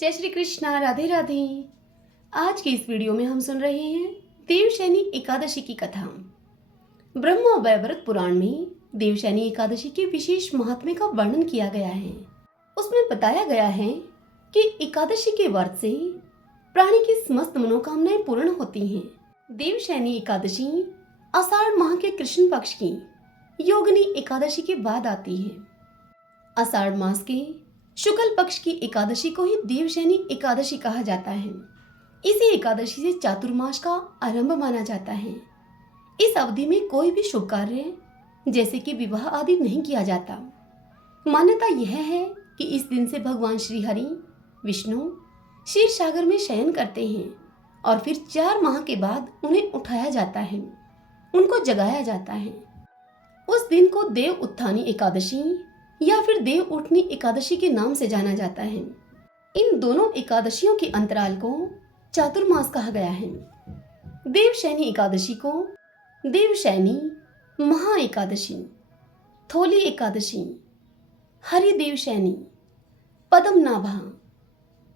जय श्री कृष्णा, राधे राधे। आज की इस वीडियो में हम सुन रहे हैं देवशैनी एकादशी की कथा। ब्रह्म वैवर्त पुराण में देवशैनी एकादशी के विशेष महात्म्य का वर्णन किया गया है। उसमें बताया गया है कि एकादशी के व्रत से प्राणी की समस्त मनोकामनाएं पूर्ण होती हैं। देवशैनी एकादशी आषाढ़ माह के कृष्ण पक्ष की योगिनी एकादशी के बाद आती है। आषाढ़ मास के शुक्ल पक्ष की एकादशी को ही देवशैनी एकादशी कहा जाता है। इसी एकादशी से चातुर्मास का आरंभ माना जाता है। इस अवधि में कोई भी शुभ कार्य जैसे कि विवाह आदि नहीं किया जाता। मान्यता यह है कि इस दिन से भगवान श्री हरि विष्णु क्षीर सागर में शयन करते हैं और फिर 4 माह के बाद उन्हें उठाया जाता है, उनको जगाया जाता है। उस दिन को देव उत्थानी एकादशी या फिर देव उठनी एकादशी के नाम से जाना जाता है। इन दोनों एकादशियों के अंतराल को चातुर्मास कहा गया है। देवशैनी एकादशी को देवशैनी, महा एकादशी, थोली एकादशी, हरिदेवशैनी, पद्मनाभा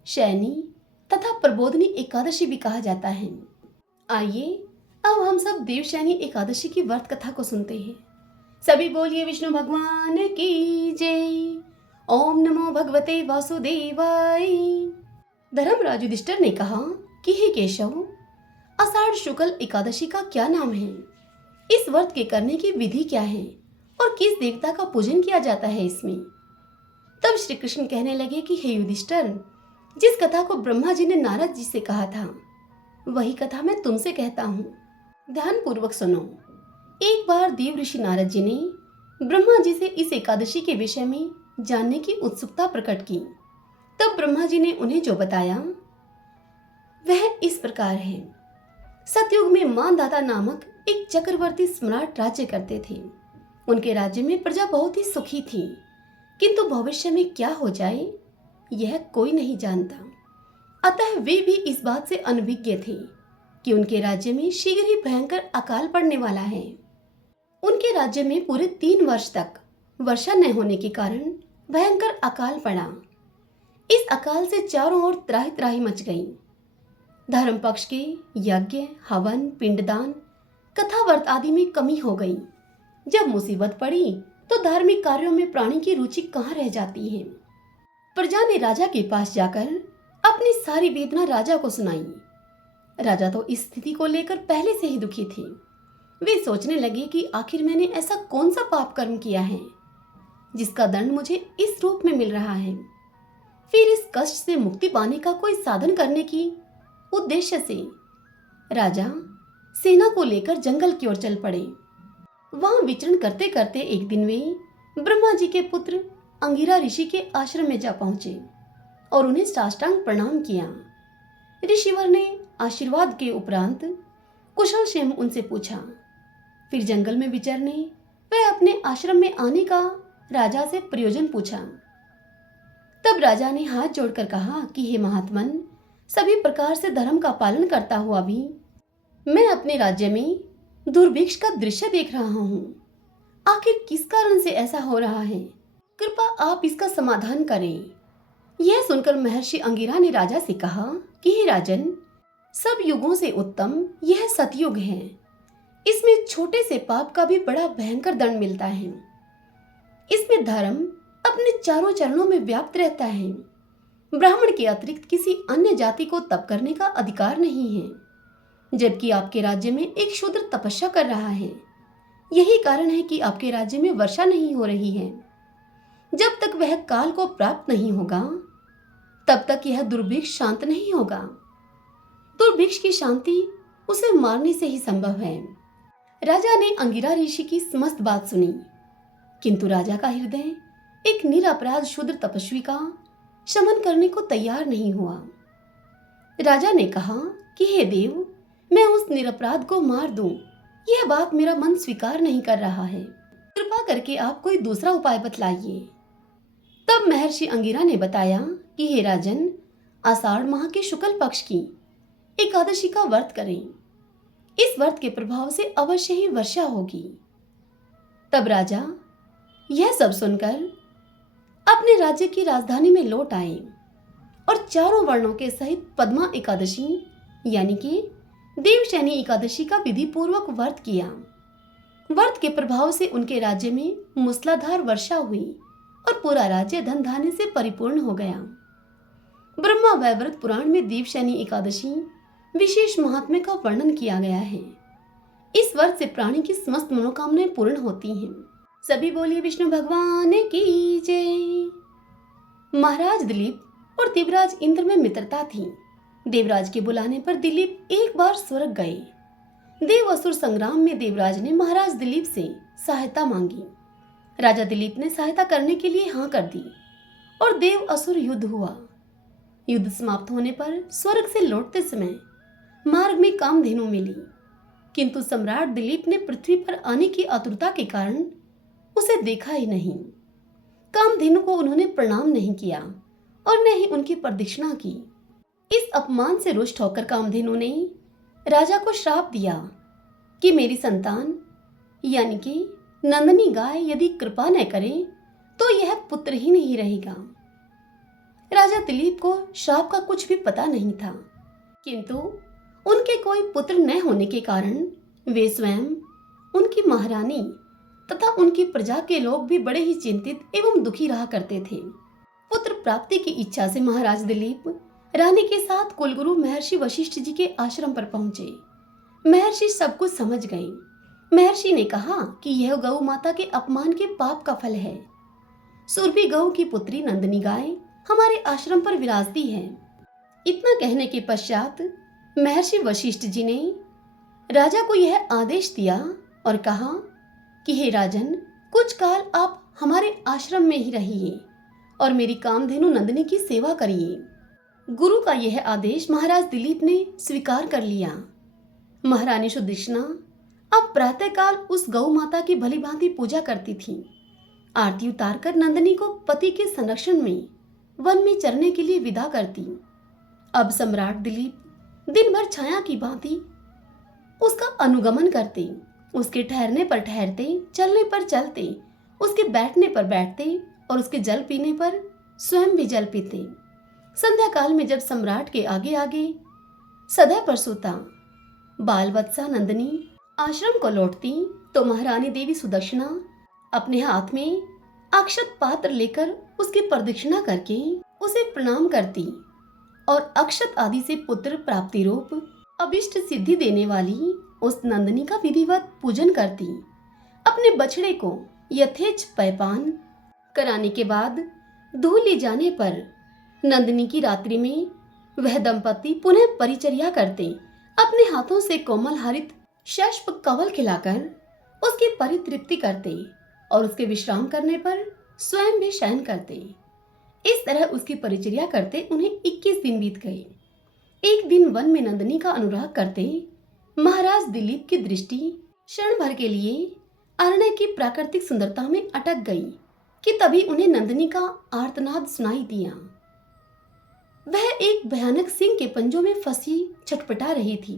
शैनी तथा प्रबोधनी एकादशी भी कहा जाता है। आइए अब हम सब देवशैनी एकादशी की व्रत कथा को सुनते हैं। सभी बोलिए विष्णु भगवान की जय। ओम नमो भगवते वासुदेवाय। धर्मराज युधिष्ठिर ने कहा कि हे केशव, आषाढ़ शुक्ल एकादशी का क्या नाम है, इस व्रत के करने की विधि क्या है और किस देवता का पूजन किया जाता है इसमें। तब श्री कृष्ण कहने लगे कि हे युधिष्ठिर, जिस कथा को ब्रह्मा जी ने नारद जी से कहा था वही कथा मैं तुमसे कहता हूँ, ध्यान पूर्वक सुनो। एक बार देव ऋषि नारद जी ने ब्रह्मा जी से इस एकादशी के विषय में जानने की उत्सुकता प्रकट की। तब ब्रह्मा जी ने उन्हें जो बताया वह इस प्रकार है। सतयुग में मानधाता नामक एक चक्रवर्ती सम्राट राज्य करते थे। उनके राज्य में प्रजा बहुत ही सुखी थी, किंतु भविष्य में क्या हो जाए यह कोई नहीं जानता। अतः वे भी इस बात से अनभिज्ञ थे कि उनके राज्य में शीघ्र ही भयंकर अकाल पड़ने वाला है। उनके राज्य में पूरे 3 वर्ष तक वर्षा न होने के कारण भयंकर अकाल पड़ा। इस अकाल से चारों ओर त्राही त्राही मच गई। धर्म पक्ष के यज्ञ, हवन, पिंडदान, कथा व्रत आदि में कमी हो गई। जब मुसीबत पड़ी तो धार्मिक कार्यों में प्राणी की रुचि कहाँ रह जाती है। प्रजा ने राजा के पास जाकर अपनी सारी वेदना राजा को सुनाई। राजा तो इस स्थिति को लेकर पहले से ही दुखी थे। वे सोचने लगे कि आखिर मैंने ऐसा कौन सा पाप कर्म किया है जिसका दंड मुझे इस रूप में मिल रहा है। फिर इस कष्ट से मुक्ति पाने का कोई साधन करने की उद्देश्य से राजा सेना को लेकर जंगल की ओर चल पड़े। वहां विचरण करते करते एक दिन वे ब्रह्मा जी के पुत्र अंगिरा ऋषि के आश्रम में जा पहुंचे और उन्हें साष्टांग प्रणाम किया। ऋषिवर ने आशीर्वाद के उपरांत कुशल क्षेम उनसे पूछा। फिर जंगल में विचरने वह अपने आश्रम में आने का राजा से प्रयोजन पूछा। तब राजा ने हाथ जोड़कर कहा कि हे महात्मन, सभी प्रकार से धर्म का पालन करता हुआ भी मैं अपने राज्य में दुर्भिक्ष का दृश्य देख रहा हूँ। आखिर किस कारण से ऐसा हो रहा है, कृपा आप इसका समाधान करें। यह सुनकर महर्षि अंगिरा ने राजा से कहा कि हे राजन, सब युगों से उत्तम यह सतयुग है। इसमें छोटे से पाप का भी बड़ा भयंकर दंड मिलता है। इसमें धर्म अपने चारों चरणों में व्याप्त रहता है। ब्राह्मण के अतिरिक्त किसी अन्य जाति को तप करने का अधिकार नहीं है, जबकि आपके राज्य में एक शूद्र तपस्या कर रहा है। यही कारण है कि आपके राज्य में वर्षा नहीं हो रही है। जब तक वह काल को प्राप्त नहीं होगा तब तक यह दुर्भिक्ष शांत नहीं होगा। दुर्भिक्ष की शांति उसे मारने से ही संभव है। राजा ने अंगिरा ऋषि की समस्त बात सुनी, किंतु राजा का हृदय एक निरपराध शूद्र तपस्वी का शमन करने को तैयार नहीं हुआ। राजा ने कहा कि हे देव, मैं उस निरपराध को मार दूं, यह बात मेरा मन स्वीकार नहीं कर रहा है। कृपा करके आप कोई दूसरा उपाय बतलाइए। तब महर्षि अंगिरा ने बताया कि हे राजन, आषाढ़ माह के शुक्ल पक्ष की एकादशी का व्रत करें। इस व्रत के प्रभाव से अवश्य ही वर्षा होगी। तब राजा यह सब सुनकर अपने राज्य की राजधानी में लौट आए और चारों वर्णों के सहित पद्मा एकादशी यानी कि देवशैनी एकादशी का विधि पूर्वक व्रत किया। व्रत के प्रभाव से उनके राज्य में मूसलाधार वर्षा हुई और पूरा राज्य धन धान्य से परिपूर्ण हो गया। ब्रह्मा वैवर्त पुराण में देवशैनी एकादशी विशेष महात्म्य का वर्णन किया गया है। इस व्रत से प्राणी की समस्त मनोकामनाएं पूर्ण होती हैं। सभी बोलिए विष्णु भगवान की जय। महाराज दिलीप और देवराज इंद्र में मित्रता थी। देवराज के बुलाने पर दिलीप एक बार स्वर्ग गए। देव असुर संग्राम में देवराज ने महाराज दिलीप से सहायता मांगी। राजा दिलीप ने सहायता करने के लिए हाँ कर दी और देव असुर युद्ध हुआ। युद्ध समाप्त होने पर स्वर्ग से लौटते समय मार्ग में कामधेनु मिली, किंतु सम्राट दिलीप ने पृथ्वी पर आने की आतुरता के कारण उसे देखा ही नहीं। कामधेनु को उन्होंने प्रणाम नहीं किया और न ही उनकी प्रदक्षिणा की। इस अपमान से रुष्ट होकर कामधेनु ने राजा को श्राप दिया कि मेरी संतान यानी कि नंदनी गाय यदि कृपा न करे तो यह पुत्र ही नहीं रहेगा। राजा दिलीप को श्राप का कुछ भी पता नहीं था, किंतु उनके कोई पुत्र न होने के कारण वे स्वयं, उनकी महारानी तथा उनकी प्रजा के लोग भी बड़े ही चिंतित एवं दुखी रहा करते थे। पुत्र प्राप्ति की इच्छा से महाराज दिलीप रानी के साथ कुलगुरु महर्षि वशिष्ठ जी के आश्रम पर पहुंचे। महर्षि सब कुछ समझ गए। महर्षि ने कहा कि यह गौ माता के अपमान के पाप का फल है। सुरभि गौ की पुत्री नंदनी गाय हमारे आश्रम पर विराजती है। इतना कहने के पश्चात महर्षि वशिष्ठ जी ने राजा को यह आदेश दिया और कहा कि हे राजन, कुछ काल आप हमारे आश्रम में ही रहिए और मेरी कामधेनु नंदिनी की सेवा करिए। गुरु का यह आदेश महाराज दिलीप ने स्वीकार कर लिया। महारानी सुदक्षिणा अब प्रातःकाल उस गौ माता की भली भांति पूजा करती थी। आरती उतारकर नंदिनी को पति के संरक्षण में वन में चरने के लिए विदा करती। अब सम्राट दिलीप दिन भर छाया की भांति उसका अनुगमन करते, उसके ठहरने पर ठहरते, चलने पर चलते, उसके बैठने पर बैठते और उसके जल पीने पर स्वयं भी जल पीते। संध्या काल में जब सम्राट के आगे आगे सदैव पर सोता बाल वत्सा नंदिनी आश्रम को लौटती तो महारानी देवी सुदक्षिणा अपने हाथ में अक्षत पात्र लेकर उसकी प्रदक्षिणा करके उसे प्रणाम करती और अक्षत आदि से पुत्र प्राप्ति रूप अभिष्ट सिद्धि देने वाली उस नंदिनी का विधिवत पूजन करती। अपने बछड़े को यथेच पैपान कराने के बाद दूध ले जाने पर नंदिनी की रात्रि में वह दंपति पुनः परिचर्या करते। अपने हाथों से कोमल हरित शष्प कवल खिलाकर उसकी परितृप्ति करते और उसके विश्राम करने पर स्वयं भी शयन करते। इस तरह उसकी परिचर्या करते उन्हें 21 दिन बीत गए। एक दिन वन में नंदिनी का अनुराग करते महाराज दिलीप की दृष्टि क्षण भर के लिए अरण्य की प्राकृतिक सुंदरता में अटक गई कि तभी उन्हें नंदिनी का आर्तनाद सुनाई दिया। वह एक भयानक सिंह के पंजों में फंसी छटपटा रही थी।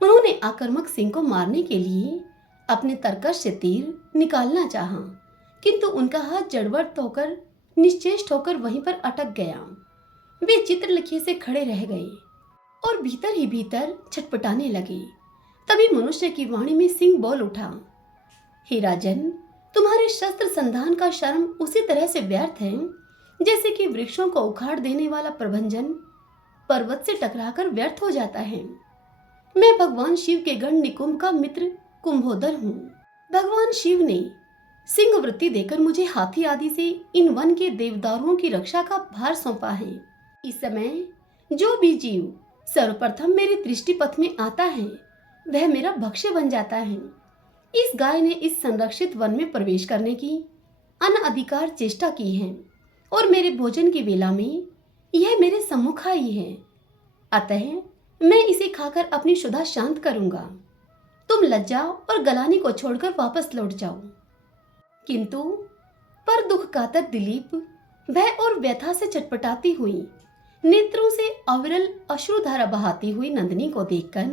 उन्होंने आक्रामक सिंह को मारने के लिए अपने तरकश से तीर निकालना चाहा, किंतु उनका हाथ जड़वत होकर निश्चेष्ट होकर वहीं पर अटक गया। वे चित्रलिखी से खड़े रह गए और भीतर ही भीतर छटपटाने लगे। तभी मनुष्य की वाणी में सिंह बोल उठा, हे राजन, तुम्हारे शस्त्र संधान का शर्म उसी तरह से व्यर्थ है जैसे कि वृक्षों को उखाड़ देने वाला प्रभंजन पर्वत से टकराकर व्यर्थ हो जाता है। मैं भगवान शिव के गण निकुंभ का मित्र कुंभोदर हूँ। भगवान शिव ने सिंह वृत्ति देकर मुझे हाथी आदि से इन वन के देवदारुओं की रक्षा का भार सौंपा है। इस समय जो भी जीव सर्वप्रथम मेरे दृष्टिपथ में आता है वह मेरा भक्ष्य बन जाता है। इस गाय ने इस संरक्षित वन में प्रवेश करने की अनअधिकार चेष्टा की है और मेरे भोजन की वेला में यह मेरे सम्मुख आई है। अतः मैं इसे खाकर अपनी क्षुधा शांत करूंगा। तुम लज्जा और गलानी को छोड़कर वापस लौट जाओ। किंतु पर दुख कातर दिलीप भय और व्यथा से चटपटाती हुई नेत्रों से अविरल अश्रुधारा बहाती हुई नंदिनी को देखकर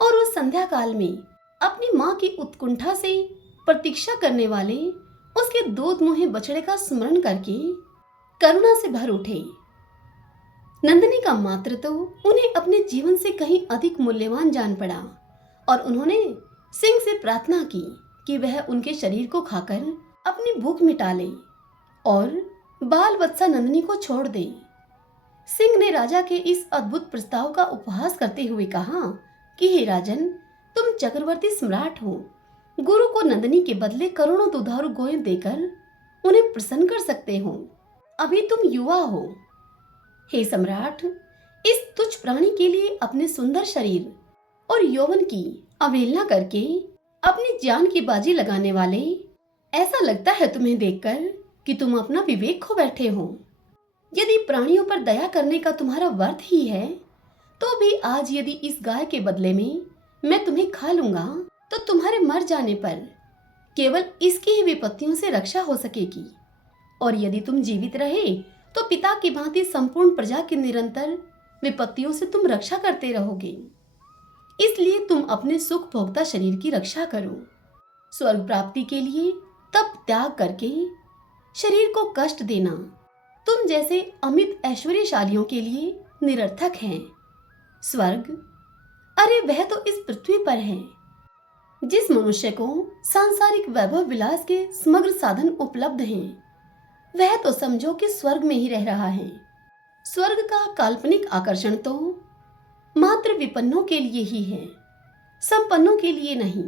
और उस संध्या काल में अपनी माँ की उत्कुंठा से प्रतीक्षा करने वाले उसके दूध मुहे बछड़े का स्मरण करके करुणा से भर उठे। नंदिनी का मातृत्व उन्हें अपने जीवन से कहीं अधिक मूल्यवान जान पड़ा और उन्होंने सिंह से प्रार्थना की कि वह उनके शरीर को खाकर अपनी भूख मिटा ले और बाल बच्चा नंदिनी को छोड़ दे। सिंह ने राजा के इस अद्भुत प्रस्ताव का उपहास करते हुए कहा कि हे राजन, तुम चक्रवर्ती सम्राट हो, गुरु को नंदिनी के बदले करोड़ों दुधारू गोयें देकर उन्हें प्रसन्न कर सकते हो। अभी तुम युवा हो। हे सम्राट, इस तुच्छ प्राणी के लिए अपने सुंदर शरीर और यौवन की अवहेलना करके अपनी जान की बाजी लगाने वाले, ऐसा लगता है तुम्हें देखकर कि तुम अपना विवेक खो बैठे हो। यदि प्राणियों पर दया करने का तुम्हारा व्रत ही है, तो भी आज यदि इस गाय के बदले में मैं तुम्हें खा लूंगा, तो तुम्हारे मर जाने पर केवल इसकी ही विपत्तियों से रक्षा हो सकेगी। और यदि तुम जीवित रहे तो पिता की भांति संपूर्ण प्रजा की निरंतर विपत्तियों से तुम रक्षा करते रहोगे। इसलिए तुम अपने सुख भोगता शरीर की रक्षा करो। स्वर्ग प्राप्ति के लिए तप त्याग करके शरीर को कष्ट देना तुम जैसे अमित ऐश्वर्यशालियों के लिए निरर्थक है। स्वर्ग, अरे वह तो इस पृथ्वी पर है। जिस मनुष्य को सांसारिक वैभव विलास के समग्र साधन उपलब्ध हैं, वह तो समझो कि स्वर्ग में ही रह रहा है। स्वर्ग का काल्पनिक आकर्षण तो मात्र विपन्नों के लिए ही है, संपन्नों के लिए नहीं।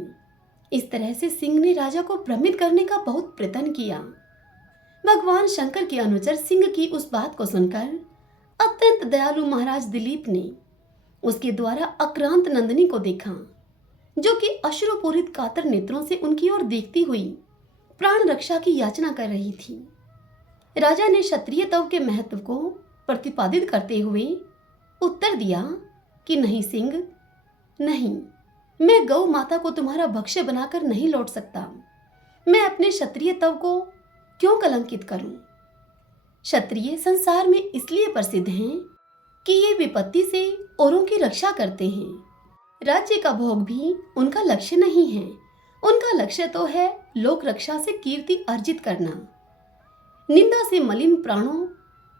इस तरह से सिंह ने राजा को भ्रमित करने का बहुत प्रयत्न किया। भगवान शंकर के अनुचर सिंह की उस बात को सुनकर अत्यंत दयालु महाराज दिलीप ने उसके द्वारा आक्रांत नंदिनी को देखा, जो कि अश्रुपूरित कातर नेत्रों से उनकी ओर देखती हुई प्राण रक्षा की याचना कर रही थी। राजा ने क्षत्रिय तव के महत्व को प्रतिपादित करते हुए उत्तर दिया कि नहीं सिंह, नहीं, मैं गौ माता को तुम्हारा भक्ष्य बनाकर नहीं लौट सकता। मैं अपने क्षत्रिय तव को क्यों कलंकित करूं? क्षत्रिय संसार में इसलिए प्रसिद्ध हैं कि ये विपत्ति से औरों की रक्षा करते हैं। राज्य का भोग भी उनका लक्ष्य नहीं है। उनका लक्ष्य तो है लोक रक्षा से कीर्ति अर्जित करना। निंदा से मलिन प्राणों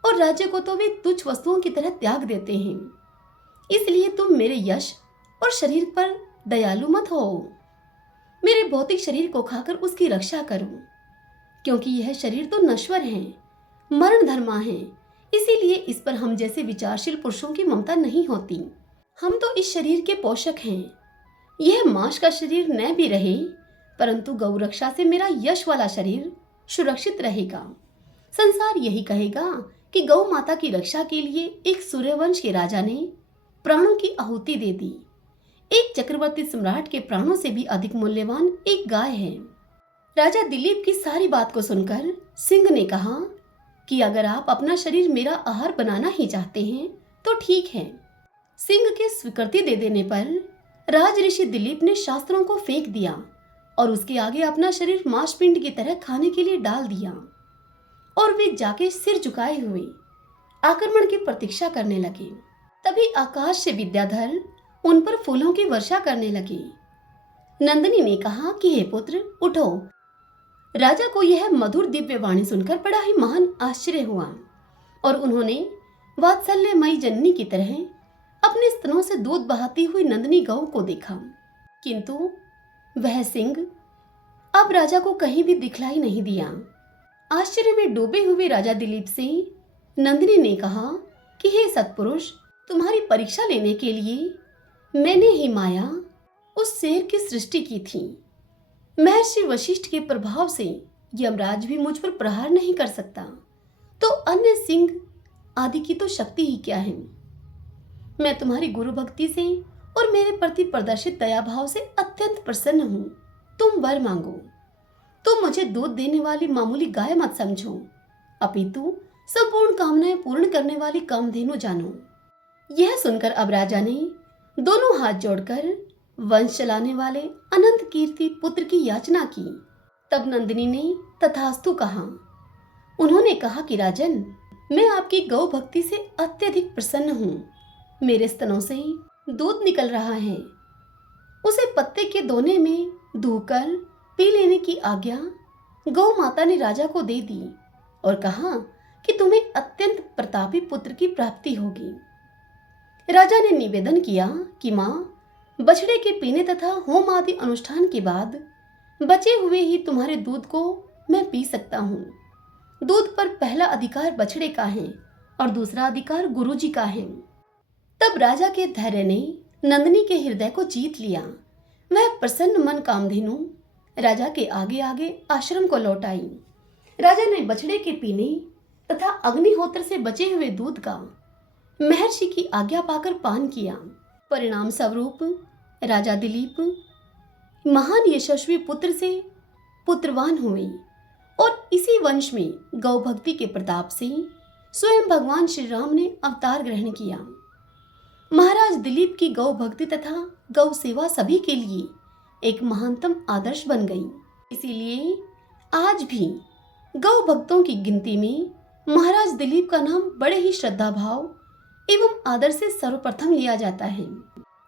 और राज्य को तो वे तुच्छ वस्तुओं की तरह त्याग देते हैं। इसलिए तुम मेरे यश और शरीर पर दयालु मत हो। मेरे भौतिक शरीर को खाकर उसकी रक्षा करो, क्योंकि यह शरीर तो नश्वर है, मरण धर्मा है। इसीलिए इस पर हम जैसे विचारशील पुरुषों की ममता नहीं होती। हम तो इस शरीर के पोषक हैं। यह मांस का शरीर न भी रहे, परंतु गौ रक्षा से मेरा यश वाला शरीर सुरक्षित रहेगा। संसार यही कहेगा कि गौ माता की रक्षा के लिए एक सूर्यवंश के राजा ने प्राणों की आहुति दे दी। एक चक्रवर्ती सम्राट के प्राणों से भी अधिक मूल्यवान एक गाय है। राजा दिलीप की सारी बात को सुनकर सिंह ने कहा कि अगर आप अपना शरीर मेरा आहार बनाना ही चाहते हैं तो ठीक है। सिंह के स्वीकृति दे देने पर राज ऋषि दिलीप ने शास्त्रों को फेंक दिया और उसके आगे अपना शरीर मांसपिंड की तरह खाने के लिए डाल दिया, और वे जाके सिर झुकाए हुए आक्रमण की प्रतीक्षा करने लगे। तभी आकाश से विद्याधर उन पर फूलों की वर्षा करने लगे। नंदिनी ने कहा कि हे पुत्र, उठो। राजा को यह मधुर दिव्य वाणी सुनकर बड़ा ही महान आश्चर्य हुआ और उन्होंने वात्सल्यमयी जननी की तरह अपने स्तनों से दूध बहाती हुई नंदिनी गौ को देखा, किंतु वह सिंह अब राजा को कहीं भी दिखलाई नहीं दिया। आश्चर्य में डूबे हुए राजा दिलीप से नंदिनी ने कहा कि हे सत्पुरुष, तुम्हारी परीक्षा लेने के लिए मैंने ही माया उस शेर की सृष्टि की थी। महर्षि वशिष्ठ के प्रभाव से यमराज भी मुझ पर प्रहार नहीं कर सकता, तो अन्य सिंह आदि की तो शक्ति ही क्या है। मैं तुम्हारी गुरु भक्ति से और मेरे प्रति प्रदर्शित दया भाव से अत्यंत प्रसन्न हूँ। तुम वर मांगो। तुम मुझे दूध देने वाली मामूली गाय मत समझो, अपितु संपूर्ण कामनाएं पूर्ण करने वाली कामधेनु जानो। यह सुनकर अब राजा ने दोनों हाथ जोड़कर वंश चलाने वाले अनंत कीर्ति पुत्र की याचना की। तब नंदिनी ने तथास्तु कहा। उन्होंने कहा कि राजन, मैं आपकी गौ भक्ति से अत्यधिक प्रसन्न हूँ। मेरे स्तनों से दूध निकल रहा है, उसे पत्ते के दोने में धोकर पी लेने की आज्ञा गौ माता ने राजा को दे दी और कहा कि तुम्हें अत्यंत प्रतापी पुत्र की प्राप्ति होगी। राजा ने निवेदन किया कि माँ, बछड़े के पीने तथा होम आदि अनुष्ठान के बाद बचे हुए ही तुम्हारे दूध को मैं पी सकता हूँ। दूध पर पहला अधिकार बछड़े का है और दूसरा अधिकार गुरुजी का है। तब राजा के धैर्य ने नंदिनी के हृदय को जीत लिया। वह प्रसन्न मन कामधेनु राजा के आगे आगे आश्रम को लौट आई। राजा ने बछड़े के पीने तथा अग्निहोत्र से बचे हुए दूध का महर्षि की आज्ञा पाकर पान किया। परिणाम स्वरूप राजा दिलीप महान यशस्वी पुत्र से पुत्रवान हुए और इसी वंश में गौ भक्ति के प्रताप से स्वयं भगवान श्री राम ने अवतार ग्रहण किया। महाराज दिलीप की गौ भक्ति तथा गौ सेवा सभी के लिए एक महानतम आदर्श बन गई। इसीलिए आज भी गौ भक्तों की गिनती में महाराज दिलीप का नाम बड़े ही श्रद्धा भाव एवं आदर से सर्वप्रथम लिया जाता है।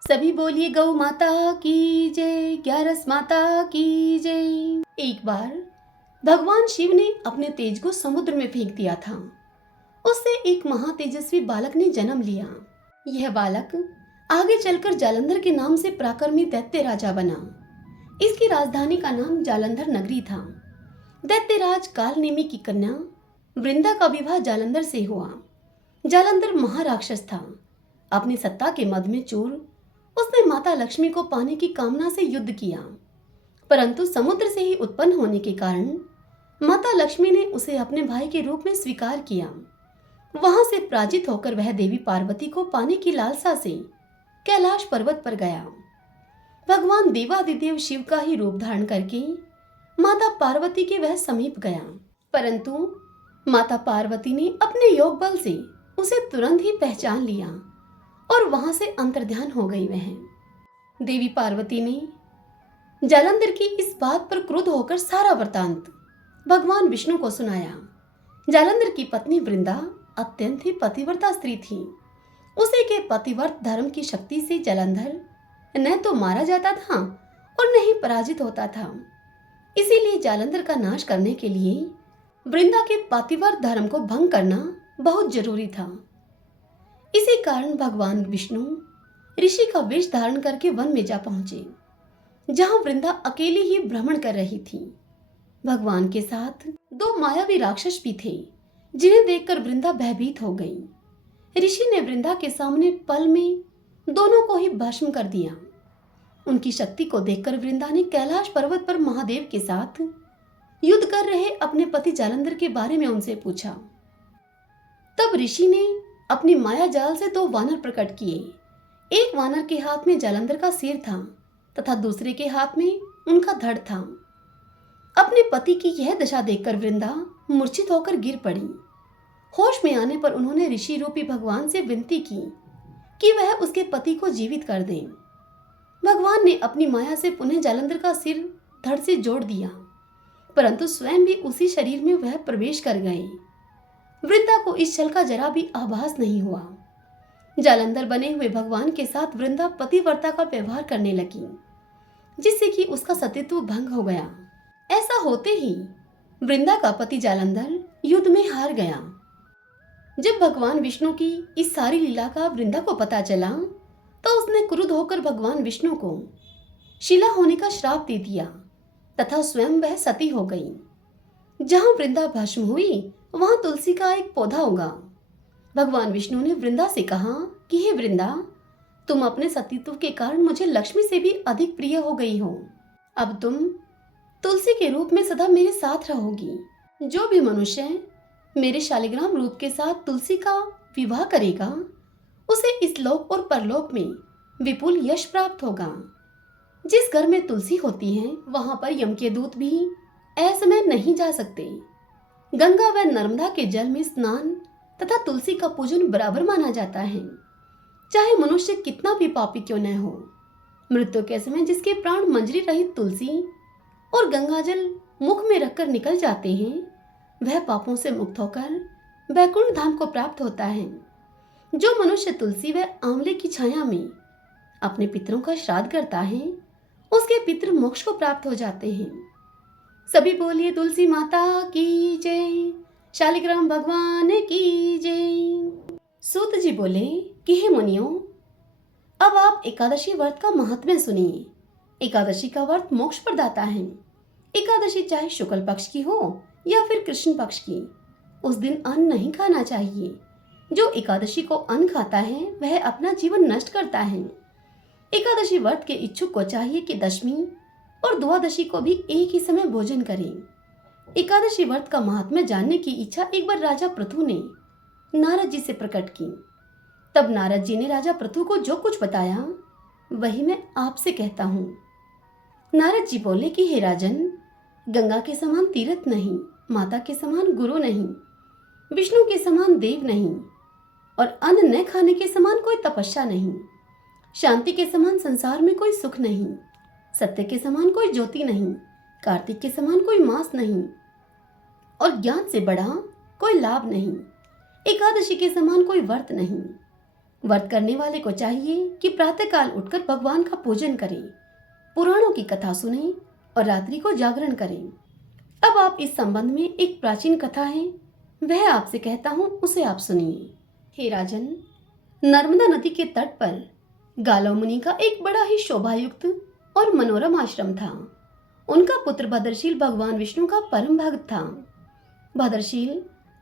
सभी बोलिए गौ माता की जय, ग्यारस माता की जय। एक बार भगवान शिव ने अपने तेज को समुद्र में फेंक दिया था। उससे एक महातेजस्वी बालक ने जन्म लिया। यह बालक आगे चलकर जालंधर के नाम से पराक्रमी दैत्य राजा बना। इसकी राजधानी का नाम जालंधर नगरी था। दैत्यराज कालनेमी की कन्या वृंदा का विवाह जालंधर से हुआ। जालंधर महाराक्षस था। अपनी सत्ता के मद में चूर उसने माता लक्ष्मी को पाने की कामना से युद्ध किया, परंतु समुद्र से ही उत्पन्न होने के कारण माता लक्ष्मी ने उसे अपने भाई के रूप में स्वीकार किया। वहां से पराजित होकर वह देवी पार्वती को पाने की लालसा से कैलाश पर्वत पर गया। भगवान देवादिदेव शिव का ही रूप धारण करके माता पार्वती के वह समीप गया, परंतु माता पार्वती ने अपने योग बल से उसे तुरंत ही पहचान लिया और वहां से अंतर्ध्यान हो गई। वह देवी पार्वती ने जालंधर की इस बात पर क्रुद्ध होकर सारा वृतांत भगवान विष्णु को सुनाया। जालंधर की पत्नी वृंदा अत्यंत ही पतिव्रता स्त्री थी। उसे के पतिव्रत धर्म की शक्ति से जालंधर न तो मारा जाता था और न ही पराजित होता था। इसीलिए जालंधर का नाश करने के लिए वृंदा के पतिव्रत धर्म को भंग करना बहुत जरूरी था। इसी कारण भगवान विष्णु ऋषि का वेश धारण करके वन में जा पहुंचे, जहां वृंदा अकेली ही भ्रमण कर रही थी। भगवान के साथ दो मायावी राक्षस भी थे, जिन्हें देखकर वृंदा भयभीत हो गई। ऋषि ने वृंदा के सामने पल में दोनों को ही भस्म कर दिया। उनकी शक्ति को देखकर वृंदा ने कैलाश पर्वत पर महादेव के साथ युद्ध कर रहे अपने पति जालंधर के बारे में उनसे पूछा। तब ऋषि ने अपनी माया जाल से दो वानर प्रकट किए। एक वानर के हाथ में जालंधर का सिर था तथा दूसरे के हाथ में उनका धड़ था। अपने पति की यह दशा देखकर वृंदा मूर्छित होकर गिर पड़ी। होश में आने पर उन्होंने ऋषि रूपी भगवान से विनती की कि वह उसके पति को जीवित कर दें। भगवान ने अपनी माया से पुनः जालंधर का सिर धड़ से जोड़ दिया, परंतु स्वयं भी उसी शरीर में वह प्रवेश कर गए। वृंदा को इस छल का जरा भी आभास नहीं हुआ। जालंधर बने हुए भगवान के साथ वृंदा पतिव्रता का व्यवहार करने लगी, जिससे कि उसका सतीत्व भंग हो गया। ऐसा होते ही वृंदा का पति जालंधर युद्ध में हार गया। जब भगवान विष्णु की इस सारी लीला का वृंदा को पता चला, तो उसने क्रुद्ध होकर भगवान विष्णु को शिला होने का श्राप दे दिया तथा स्वयं वह सती हो गई। जहां वृंदा भस्म हुई, वहां तुलसी का एक पौधा उगा। भगवान विष्णु ने वृंदा से कहा कि हे वृंदा, तुम अपने सतीत्व के कारण मुझे लक्ष्मी से भी अधिक प्रिय हो गई हो। अब तुम तुलसी के रूप में सदा मेरे साथ रहोगी। जो भी मनुष्य मेरे शालिग्राम रूप के साथ तुलसी का विवाह करेगा, उसे इस लोक और परलोक में विपुल यश प्राप्त होगा। जिस घर में तुलसी होती है, वहां पर यम के दूत भी असमय नहीं जा सकते। गंगा व नर्मदा के जल में स्नान तथा तुलसी का पूजन बराबर माना जाता है, चाहे मनुष्य कितना भी पापी क्यों न हो। मृत्यु के समय जिसके प्राण मंजरी रहित तुलसी और गंगा जल मुख में रखकर निकल जाते हैं, वह पापों से मुक्त होकर वैकुंठ धाम को प्राप्त होता है। जो मनुष्य तुलसी व आंवले की छाया में अपने पितरों का श्राद्ध करता है, उसके पितृ मोक्ष को प्राप्त हो जाते हैं। सभी बोलिए तुलसी माता की जय, शालिग्राम भगवान की जय। सूत जी बोले कि हे मुनियों, अब आप एकादशी व्रत का महात्म्य सुनिए। एकादशी का व्रत मोक्ष प्रदाता है। एकादशी चाहे शुक्ल पक्ष की हो या फिर कृष्ण पक्ष की, उस दिन अन्न नहीं खाना चाहिए। जो एकादशी को अन्न खाता है वह अपना जीवन नष्ट करता है। एकादशी व्रत के इच्छुक को चाहिए कि दशमी और द्वादशी को भी एक ही समय भोजन करें। एकादशी व्रत का महात्म्य जानने की इच्छा एक बार राजा पृथु ने नारद जी से प्रकट की। तब नारद जी ने राजा पृथु को जो कुछ बताया वही मैं आपसे कहता हूँ। नारद जी बोले कि हे राजन, गंगा के समान तीर्थ नहीं, माता के समान गुरु नहीं, विष्णु के समान देव नहीं, और अन्न न खाने के समान कोई तपस्या नहीं, शांति के समान संसार में कोई सुख नहीं, सत्य के समान कोई ज्योति नहीं, कार्तिक के समान कोई मास नहीं, और ज्ञान से बड़ा कोई लाभ नहीं, एकादशी के समान कोई व्रत नहीं। व्रत करने वाले को चाहिए कि प्रातःकाल उठकर भगवान का पूजन करें, पुराणों की कथा सुने और रात्रि को जागरण करें। अब आप इस संबंध में एक प्राचीन कथा है, वह आपसे कहता हूँ, उसे आप सुनिए। हे राजन, नर्मदा नदी के तट पर गालव मुनि का एक बड़ा ही शोभायुक्त और मनोरम आश्रम था। उनका पुत्र भद्रशील भगवान विष्णु का परम भक्त था। भद्रशील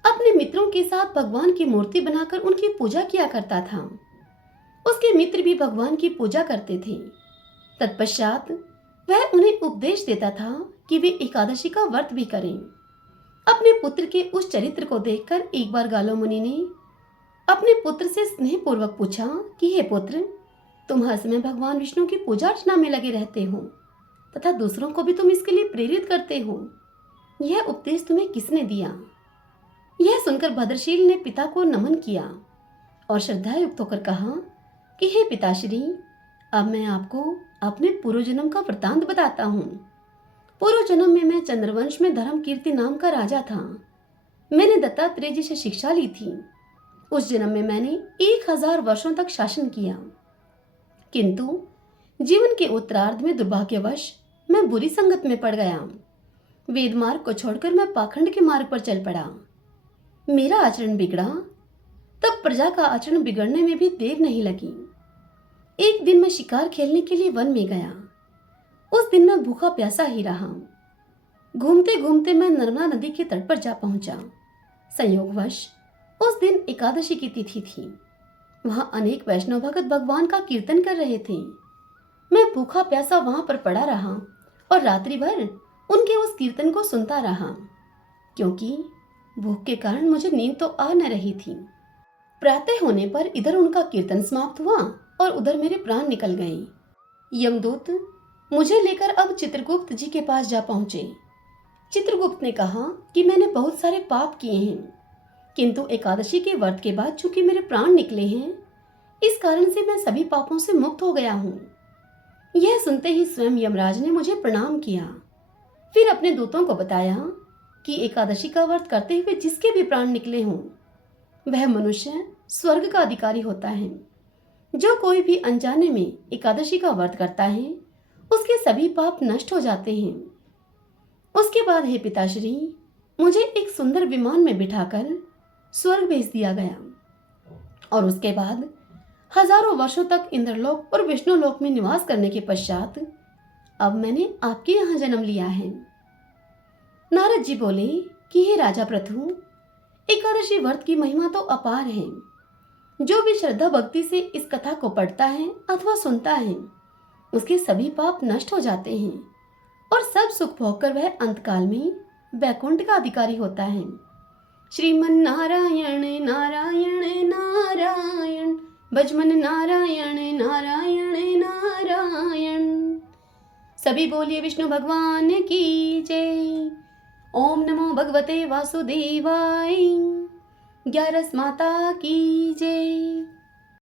अपने मित्रों के साथ भगवान की मूर्ति बनाकर उनकी पूजा किया करता था। उसके मित्र भी भगवान की पूजा करते थे। तत्पश्चात वह उन्हें उपदेश देता था कि वे एकादशी का व्रत भी करें। अपने पुत्र के उस चरित्र को देखकर एक बार गालव मुनि ने अपने पुत्र से स्नेहपूर्वक पूछा कि हे पुत्र, तुम हर समय भगवान विष्णु की पूजा अर्चना में लगे रहते हो तथा दूसरों को भी तुम इसके लिए प्रेरित करते हो। यह उपदेश तुम्हें किसने दिया? यह सुनकर भद्रशील ने पिता को नमन किया और श्रद्धायुक्त होकर कहा कि हे पिताश्री, अब मैं आपको अपने पूर्व जन्म का वृतांत बताता हूँ। पूर्व जन्म में मैं चंद्रवंश में धर्म कीर्ति नाम का राजा था। मैंने दत्तात्रेय जी से शिक्षा ली थी। उस जन्म में मैंने 1000 वर्षों तक शासन किया, किंतु जीवन के उत्तरार्ध में दुर्भाग्यवश मैं बुरी संगत में पड़ गया। वेद मार्ग को छोड़कर मैं पाखंड के मार्ग पर चल पड़ा। मेरा आचरण बिगड़ा, तब प्रजा का आचरण बिगड़ने में भी देर नहीं लगी। एक दिन मैं शिकार खेलने के लिए वन में गया। उस दिन मैं भूखा प्यासा ही रहा। घूमते घूमते मैं नर्मदा नदी के तट पर जा पहुंचा। संयोगवश उस दिन एकादशी की तिथि थी। वहां अनेक वैष्णव भक्त भगवान का कीर्तन कर रहे थे। मैं भूखा प्यासा वहां पर पड़ा रहा और रात्रि भर उनके उस कीर्तन को सुनता रहा, क्योंकि भूख के कारण मुझे नींद तो आ न रही थी। प्रातः होने पर इधर उनका कीर्तन समाप्त हुआ और उधर मेरे प्राण निकल गए। यमदूत मुझे लेकर अब चित्रगुप्त जी के पास जा पहुंचे। चित्रगुप्त ने कहा कि मैंने बहुत सारे पाप किए हैं, किंतु एकादशी के व्रत के बाद चूंकि मेरे प्राण निकले हैं, इस कारण से मैं सभी पापों से मुक्त हो गया हूँ। यह सुनते ही स्वयं यमराज ने मुझे प्रणाम किया। फिर अपने दूतों को बताया कि एकादशी का व्रत करते हुए जिसके भी प्राण निकले हों, वह मनुष्य स्वर्ग का अधिकारी होता है। जो कोई भी अनजाने में एकादशी का व्रत करता है, उसके सभी पाप नष्ट हो जाते हैं। उसके बाद हे पिताश्री, मुझे एक सुंदर विमान में बिठाकर स्वर्ग भेज दिया गया और उसके बाद हजारों वर्षों तक इंद्रलोक और विष्णुलोक में निवास करने के पश्चात अब मैंने आपके यहाँ जन्म लिया है। नारद जी बोले कि हे राजा पृथु, एकादशी व्रत की महिमा तो अपार है। जो भी श्रद्धा भक्ति से इस कथा को पढ़ता है अथवा सुनता है, उसके सभी पाप नष्ट हो जाते हैं और सब सुख भोगकर वह अंतकाल में वैकुंठ का अधिकारी होता है। श्रीमन नारायण नारायण नारायण, भजमन नारायण नारायण नारायण। सभी बोलिए विष्णु भगवान की जय। ओम नमो भगवते वासुदेवाय। 11 माता की जय।